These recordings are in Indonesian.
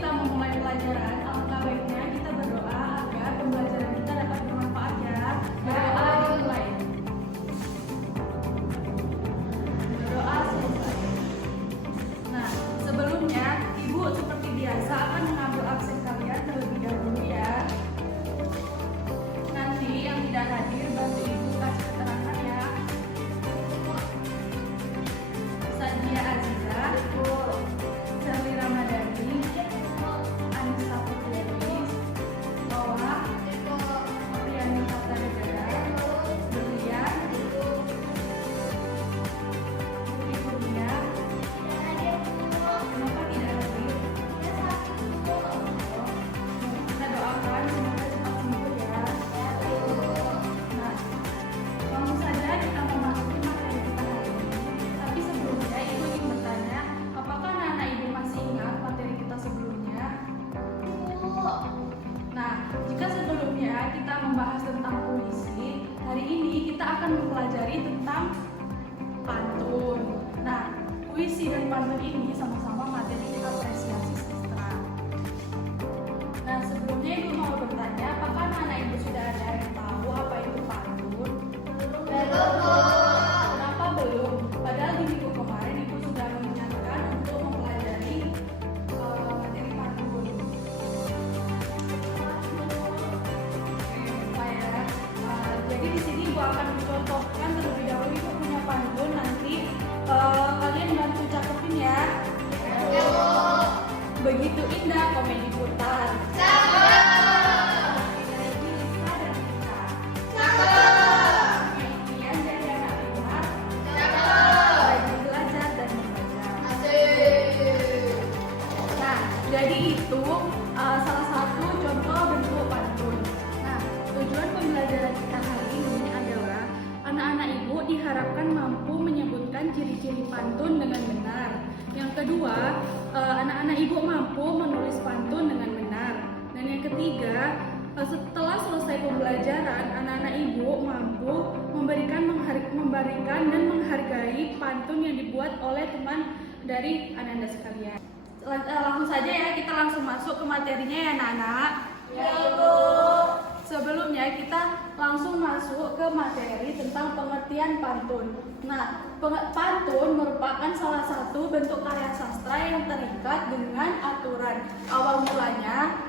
kita memulai pelajaran, alangkah baiknya kita berdoa agar pembelajaran kita dapat bermanfaat ya. Berdoa dimulai. Berdoa selesai. Nah, sebelumnya Ibu seperti biasa akan mengambil absen kalian terlebih dahulu ya. Nanti yang tidak hadir bantu Ibu kasih keterangan ya. Sadia Aziza, Sherly Ramadhani, Anissa Putri, Noah, Riani Kartanegara, Berlian, Putri Kurnia. Kenapa tidak hadir? Kita doakan semoga cepat sembuh ya. Nah, langsung saja kita memasuki materi kita hari ini. Tapi sebelumnya Ibu ingin bertanya, apakah anak-anak Ibu masih ingat materi kita sebelumnya? Nah, jika sebelumnya kita membahas tentang puisi, hari ini kita akan mempelajari tentang pantun. Nah, puisi dan pantun ini sama-sama materi apresiasi sastra. Nah, sebelumnya Ibu mau bertanya, apakah anak-anak Ibu sudah ada yang tahu apa itu pantun? Kenapa belum? Padahal di minggu kemarin Ibu sudah mengingatkan untuk mempelajari materi pantun. Jadi di sini Ibu akan mencontohkan terlebih dahulu Ibu punya pantun, nanti kalian bantu cakepin ya. Begitu indah komedi putar. Impian dari anak pintar. Rajin belajar dan membaca. Nah, jadi itu salah satu contoh bentuk pantun. Nah, tujuan pembelajaran kita hari ini adalah anak-anak Ibu diharapkan mampu menyebutkan ciri-ciri pantun dengan benar. Yang kedua, anak-anak Ibu mampu menulis pantun dengan benar. Dan yang ketiga, setelah selesai pembelajaran, anak-anak Ibu mampu memberikan dan menghargai pantun yang dibuat oleh teman dari Anda sekalian. Langsung saja ya, kita langsung masuk ke materinya ya anak-anak. Ya, Ibu. Sebelumnya kita langsung masuk ke materi tentang pengertian pantun. Nah, pantun merupakan salah satu bentuk karya sastra yang terikat dengan aturan. Awal mulanya,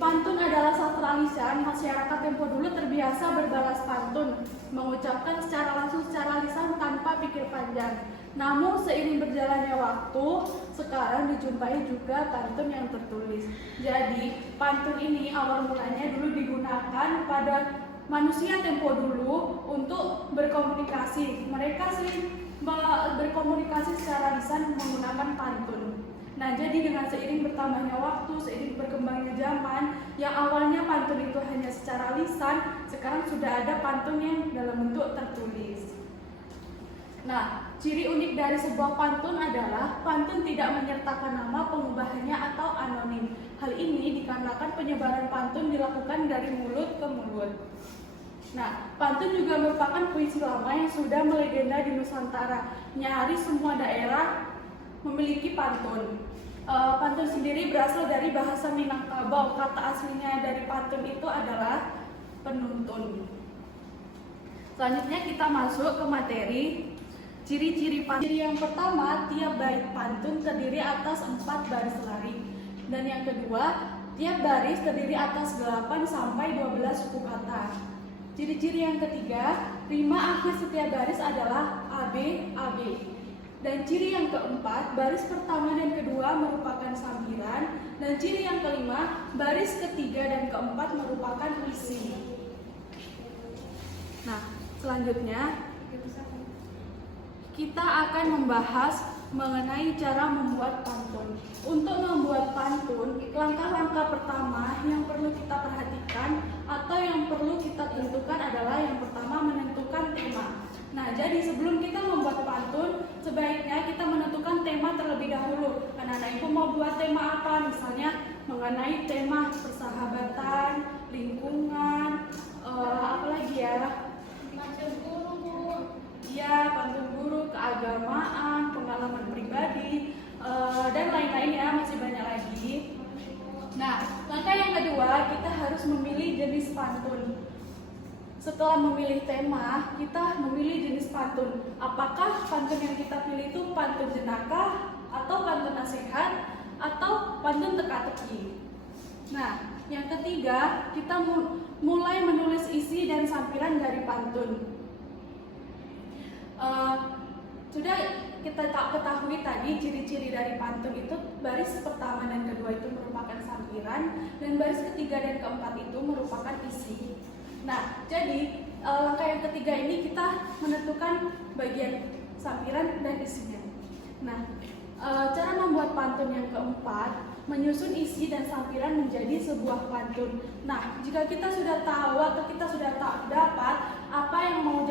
pantun adalah sastra lisan. Masyarakat tempo dulu terbiasa berbalas pantun, mengucapkan secara langsung secara lisan tanpa pikir panjang. Namun seiring berjalannya waktu, sekarang dijumpai juga pantun yang tertulis. Jadi, pantun ini awal mulanya dulu digunakan pada manusia tempo dulu untuk berkomunikasi. Mereka sering berkomunikasi secara lisan menggunakan pantun. Nah, jadi dengan seiring bertambahnya waktu, seiring berkembangnya zaman, yang awalnya pantun itu hanya secara lisan, sekarang sudah ada pantun yang dalam bentuk tertulis. Nah, ciri unik dari sebuah pantun adalah pantun tidak menyertakan nama pengubahannya atau anonim. Hal ini dikarenakan penyebaran pantun dilakukan dari mulut ke mulut. Nah, pantun juga merupakan puisi lama yang sudah melegenda di Nusantara. Nyaris semua daerah memiliki pantun. Pantun sendiri berasal dari bahasa Minangkabau. Kata aslinya dari pantun itu adalah penuntun. Selanjutnya kita masuk ke materi ciri-ciri pantun. Ciri yang pertama, tiap bait pantun terdiri atas 4 baris lari. Dan yang kedua, tiap baris terdiri atas 8 sampai 12 suku kata. Ciri-ciri yang ketiga, rima akhir setiap baris adalah AB, AB. Dan ciri yang keempat, baris pertama dan kedua merupakan sambiran. Dan ciri yang kelima, baris ketiga dan keempat merupakan puisi. Nah, selanjutnya kita akan membahas mengenai cara membuat pantun. Untuk membuat pantun, langkah-langkah pertama yang perlu kita perhatikan atau yang perlu kita tentukan adalah yang pertama menentukan tema. Nah, jadi sebelum kita membuat pantun, sebaiknya kita menentukan tema terlebih dahulu. Anak-anak Ibu mau buat tema apa? Misalnya mengenai tema persahabatan, lingkungan, apa lagi ya? Ya, pantun guru, keagamaan, pengalaman pribadi, dan lain-lain ya, masih banyak lagi. pantun. Setelah memilih tema, kita memilih jenis pantun. Apakah pantun yang kita pilih itu pantun jenaka, atau pantun nasihat, atau pantun teka-teki. Nah, yang ketiga, kita mulai menulis isi dan sampiran dari pantun. Sudah kita ketahui tadi ciri-ciri dari pantun itu baris pertama dan kedua itu merupakan sampiran, dan baris ketiga dan keempat itu merupakan isi. Nah, jadi langkah yang ketiga ini kita menentukan bagian sampiran dan isinya. Nah, cara membuat pantun yang keempat, menyusun isi dan sampiran menjadi sebuah pantun. Nah, jika kita sudah tahu atau kita sudah dapat apa yang mau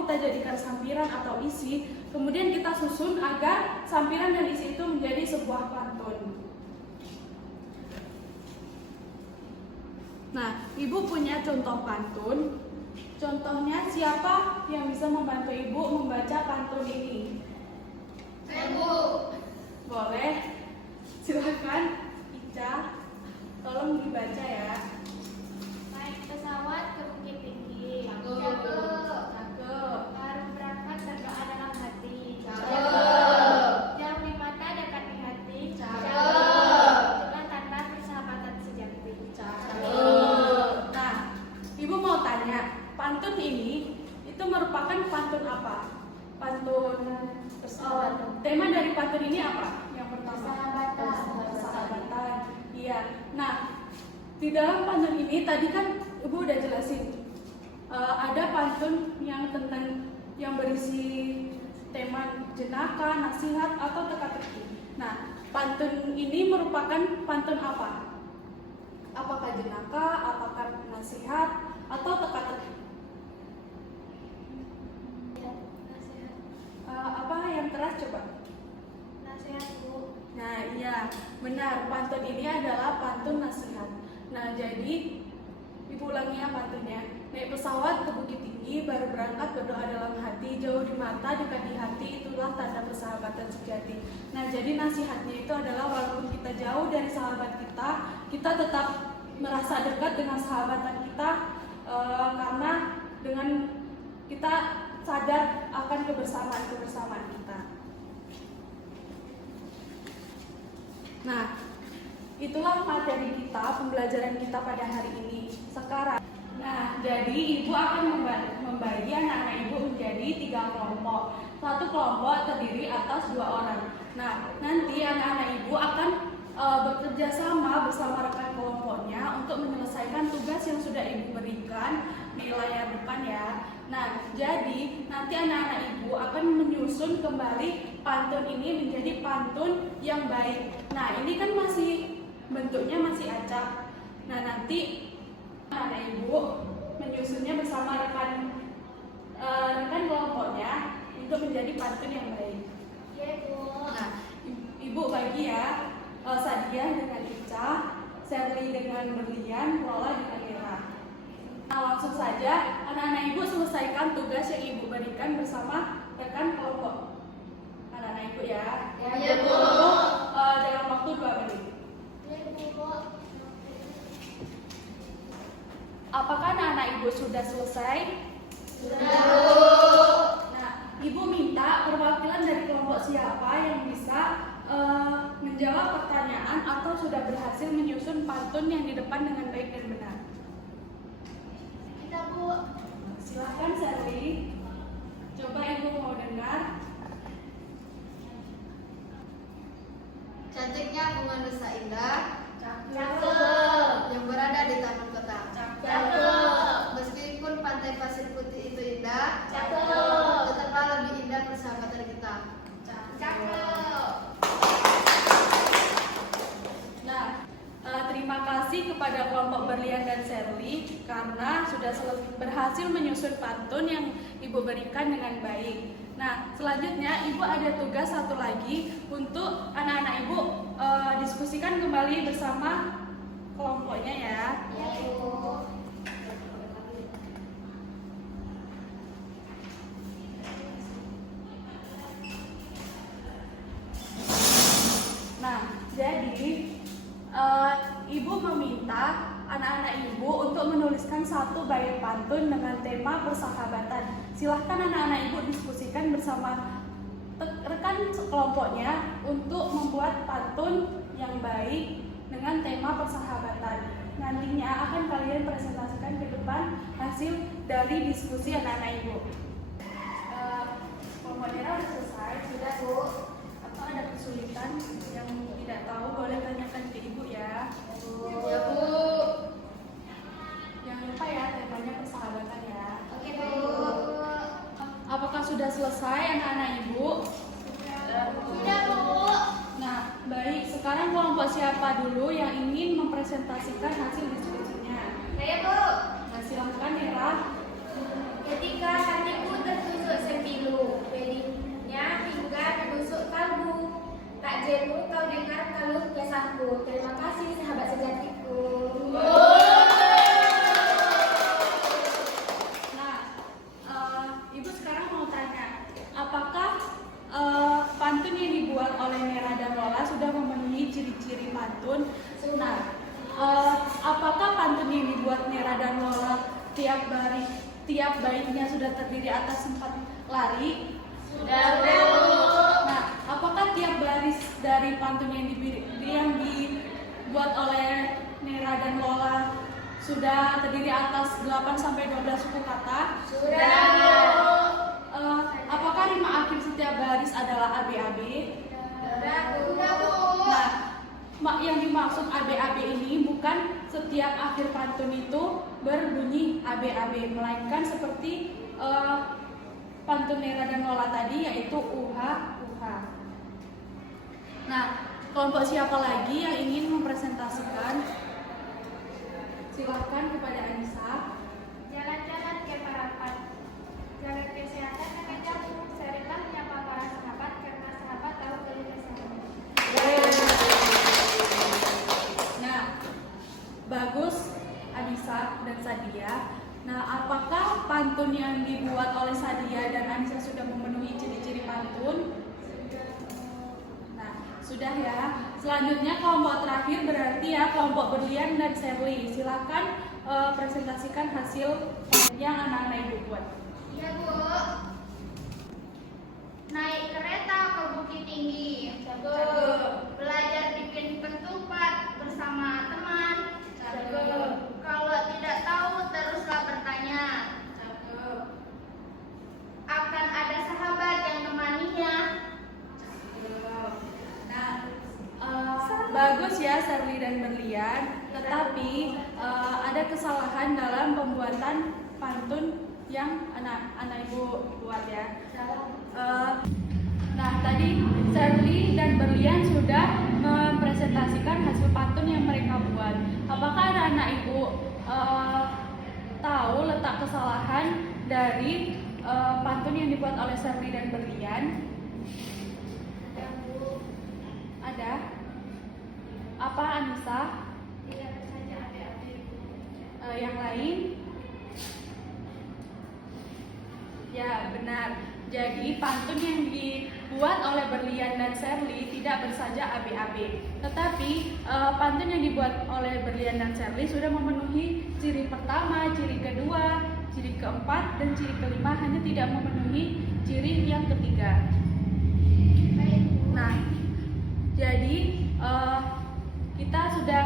kita jadikan sampiran atau isi, kemudian kita susun agar sampiran dan isi itu menjadi sebuah pantun. Nah, Ibu punya contoh pantun. Contohnya, siapa yang bisa membantu Ibu membaca pantun ini? Saya, Bu. Boleh. Silakan, Ica. Tolong dibaca ya. Naik pesawat ke bukit tinggi. Cakep. Baru berangkat berdoa dalam hati. Jauh di mata dekat di hati. Itulah tanda persahabatan sejati. Nah, Ibu mau tanya, pantun ini itu merupakan pantun apa? Pantun tema dari pantun ini apa? Yang pertama, persahabatan. Iya. Nah, di dalam pantun ini tadi kan Ibu udah jelasin ada pantun yang berisi tema jenaka, nasihat, atau teka-teki. Nah, pantun ini merupakan pantun apa? Apakah jenaka, apakah nasihat, atau teka-teki? Apa yang keras coba? Nasihat, Bu. Nah, iya, benar. Pantun ini adalah pantun nasihat. Nah, jadi Ibu ulangi ya pantunnya. Naik pesawat ke bukit tinggi, baru berangkat berdoa dalam hati, jauh di mata, dekat di hati, itulah tanda persahabatan sejati. Nah, jadi nasihatnya itu adalah walaupun kita jauh dari sahabat kita tetap merasa dekat dengan sahabatan kita, karena dengan kita sadar akan kebersamaan kita. Nah, itulah materi kita, pembelajaran kita pada hari ini. Sekarang, nah, jadi Ibu akan membagi anak-anak Ibu menjadi 3 kelompok. Satu kelompok terdiri atas 2 orang. Nah, nanti anak-anak Ibu akan bekerja sama bersama rekan kelompoknya untuk menyelesaikan tugas yang sudah Ibu berikan di layar depan ya. Nah, jadi nanti anak-anak Ibu akan menyusun kembali pantun ini menjadi pantun yang baik. Nah, ini kan bentuknya masih acak. Nah, nanti anak-anak Ibu menyusunnya bersama rekan kelompoknya untuk menjadi pantun yang baik. Iya, Bu. Nah, Ibu bagi ya, Sadia dengan Ica, Sherly dengan Berlian, Lola dengan Mira. Nah, langsung saja anak-anak Ibu selesaikan tugas yang Ibu berikan bersama rekan kelompok. Anak-anak Ibu ya. Iya, Bu. Dalam waktu 2 menit. Iya, Bu. Apakah anak-anak Ibu sudah selesai? Sudah, Bu. Nah, Ibu minta perwakilan dari kelompok siapa yang bisa menjawab pertanyaan atau sudah berhasil menyusun pantun yang di depan dengan baik dan benar. Kita, Bu. Silahkan Sherly. Coba Ibu mau dengar. Cantiknya bunga nusa indah Cakep. yang berada di taman kota. Cakep. Meskipun pantai pasir putih itu indah, Cakep. tetaplah lebih indah persahabatan kita. Cakep. Nah, terima kasih kepada kelompok Berlian dan Sherly karena sudah berhasil menyusun pantun yang Ibu berikan dengan baik. Nah, selanjutnya Ibu ada tugas satu lagi untuk anak-anak Ibu diskusikan kembali bersama kelompoknya ya. Iya, Bu. Nah, jadi Ibu meminta anak-anak Ibu untuk pantun dengan tema persahabatan. Silahkan anak-anak ibu diskusikan bersama rekan sekelompoknya untuk membuat pantun yang baik dengan tema persahabatan. Nantinya akan kalian presentasikan ke depan hasil dari diskusi anak-anak ibu. Pembelajaran sudah selesai, sudah Bu. Apa ada kesulitan yang tidak tahu boleh tanyakan ke ibu ya. Ya Bu. Jangan lupa ya temanya persahabatan ya. Oke Bu. Apakah sudah selesai anak-anak ibu? Sudah Bu. Nah, baik. Sekarang kelompok siapa dulu yang ingin mempresentasikan hasil diskusinya? Saya Bu. Nah, silahkan Nera. Ketika hatiku tertusuk sempilu, jadinya hingga menusuk kalbu. Tak jemu kau dengar keluh kesahku. Terima kasih sahabat sejatiku. Nah, ibu sekarang mau tanya, apakah pantun yang dibuat oleh Nera dan Lola sudah memenuhi ciri-ciri pantun? Nah, apakah pantun yang dibuat Nera dan Lola tiap baitnya sudah terdiri atas 4 lari? Sudah Bu. Nah, apakah tiap baris dari pantun yang dibuat oleh Nera dan Lola sudah terdiri atas 8 sampai 12 suku kata? Sudah Bu. Apakah rima akhir setiap baris adalah ABAB? Sudah Bu. Nah, yang dimaksud ABAB ini bukan setiap akhir pantun itu berbunyi ABAB, melainkan seperti pantun Nera dan Lola tadi, yaitu uha. Nah, kelompok siapa lagi yang ingin mempresentasikan? Silahkan kepada Anissa. Jalan-jalan ke Parapat. Jaga kesehatan dengan jamu. Seringlah menyapa para sahabat karena sahabat tahu keluh kesahmu. Nah, bagus Anissa dan Sadia. Nah, apakah pantun yang dibuat oleh Sadia dan Anissa sudah memenuhi ciri-ciri pantun? Nah, sudah ya. Selanjutnya kelompok terakhir berarti ya kelompok Berlian dan Sherly. Silakan presentasikan hasil yang anak-anak ibu buat. Iya Bu. Naik kereta ke Bukit Tinggi. Belajar bikin ketupat bersama teman. Kalau tidak tahu teruslah bertanya. Akan ada sahabat yang menemaninya. Nah, bagus ya Sherly dan Berlian. Tetapi ada kesalahan dalam pembuatan pantun yang anak ibu buat ya. Nah, tadi Sherly dan Berlian sudah mempresentasikan hasil pantun yang mereka buat. Apakah anak-anak ibu tahu letak kesalahan dari pantun yang dibuat oleh Sherly dan Berlian? Ada? Apa Anissa? Tidak saja adik-adik. Yang lain? Ya, benar. Jadi pantun yang dibuat oleh Berlian dan Sherly tidak bersaja ABAB. Tetapi pantun yang dibuat oleh Berlian dan Sherly sudah memenuhi ciri pertama, ciri kedua, ciri keempat, dan ciri kelima, hanya tidak memenuhi ciri yang ketiga. Nah, jadi kita sudah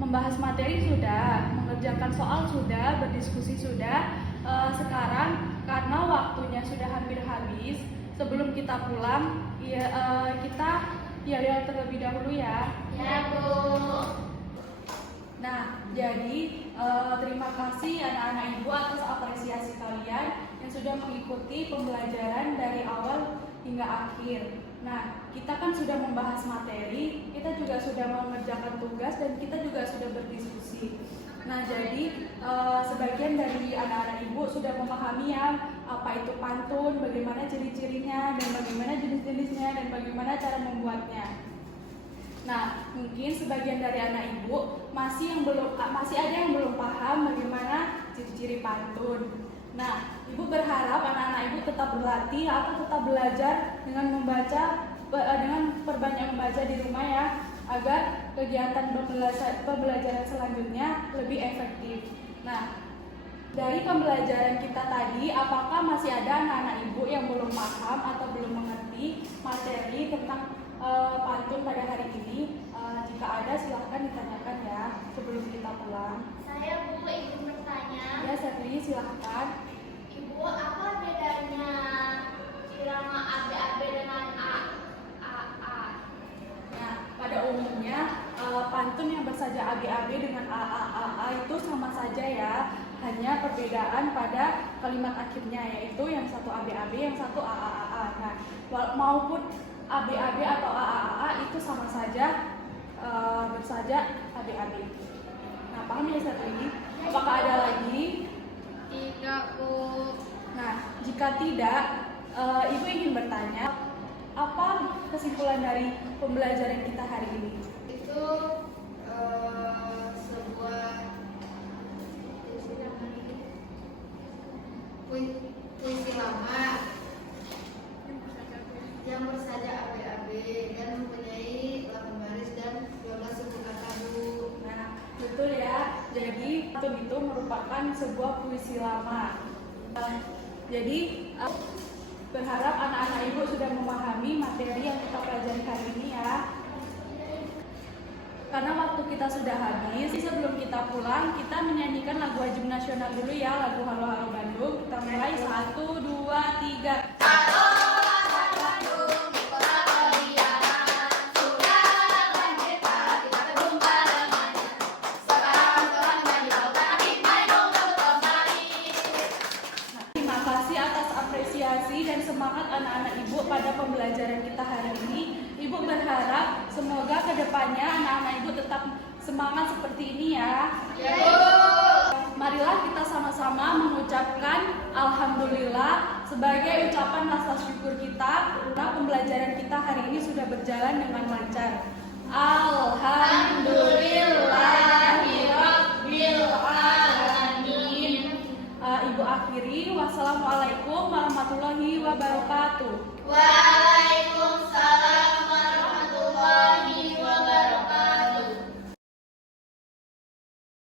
membahas materi, sudah mengerjakan soal, sudah berdiskusi, sudah. Sekarang karena waktunya sudah hampir habis, sebelum kita pulang, kita lihat terlebih dahulu ya. Ya Bu. Nah, jadi terima kasih anak-anak ibu atas apresiasi kalian yang sudah mengikuti pembelajaran dari awal hingga akhir. Nah, kita kan sudah membahas materi, kita juga sudah mengerjakan tugas, dan kita juga sudah berdiskusi. Nah, jadi sebagian dari anak-anak ibu sudah memahami ya apa itu pantun, bagaimana ciri-cirinya, dan bagaimana jenis-jenisnya, dan bagaimana cara membuatnya. Nah, mungkin sebagian dari anak ibu masih ada yang belum paham bagaimana ciri-ciri pantun. Nah, ibu berharap anak-anak ibu tetap berlatih atau tetap belajar dengan membaca, dengan perbanyak membaca di rumah ya, agar kegiatan pembelajaran selanjutnya lebih efektif. Nah, Dari pembelajaran kita tadi, apakah masih ada anak-anak ibu yang belum paham atau belum mengerti materi tentang pantun pada hari ini? Jika ada, silahkan ditanyakan ya sebelum kita pulang. Saya Bu ingin bertanya. Ya, Serli, silahkan. Ibu, apa bedanya irama AB dengan A? Nah, pada umumnya pantun yang bersaja AB dengan AA itu sama saja ya, hanya perbedaan pada kalimat akhirnya, yaitu yang satu AB, yang satu AA. Nah, maupun AB atau AA itu sama saja bersaja AB. Nah, paham ya Satri? Apakah ada lagi? Tidak, Bu. Nah, jika tidak, Ibu ingin bertanya, apa kesimpulan dari pembelajaran kita hari ini? Itu sebuah puisi lama yang bersaja AB dan mempunyai 8 baris dan 12 suku kata, Bu. Nah, betul ya. Jadi, pantun itu merupakan sebuah puisi lama. Jadi, berharap anak-anak ibu sudah memahami materi yang kita pelajari hari ini ya. Karena waktu kita sudah habis, sebelum kita pulang, kita menyanyikan lagu wajib nasional dulu ya, lagu Halo Halo Bandung. Kita mulai 1, 2, 3. Terima kasih atas apresiasi dan semangat anak-anak ibu pada pembelajaran kita hari ini. Ibu berharap semoga kedepannya anak-anak ibu tetap semangat seperti ini ya. Marilah kita sama-sama mengucapkan Alhamdulillah sebagai ucapan rasa syukur kita karena pembelajaran kita hari ini sudah berjalan dengan lancar. Alhamdulillahirabbil alamin. Ibu akhiri, wassalamualaikum warahmatullahi wabarakatuh.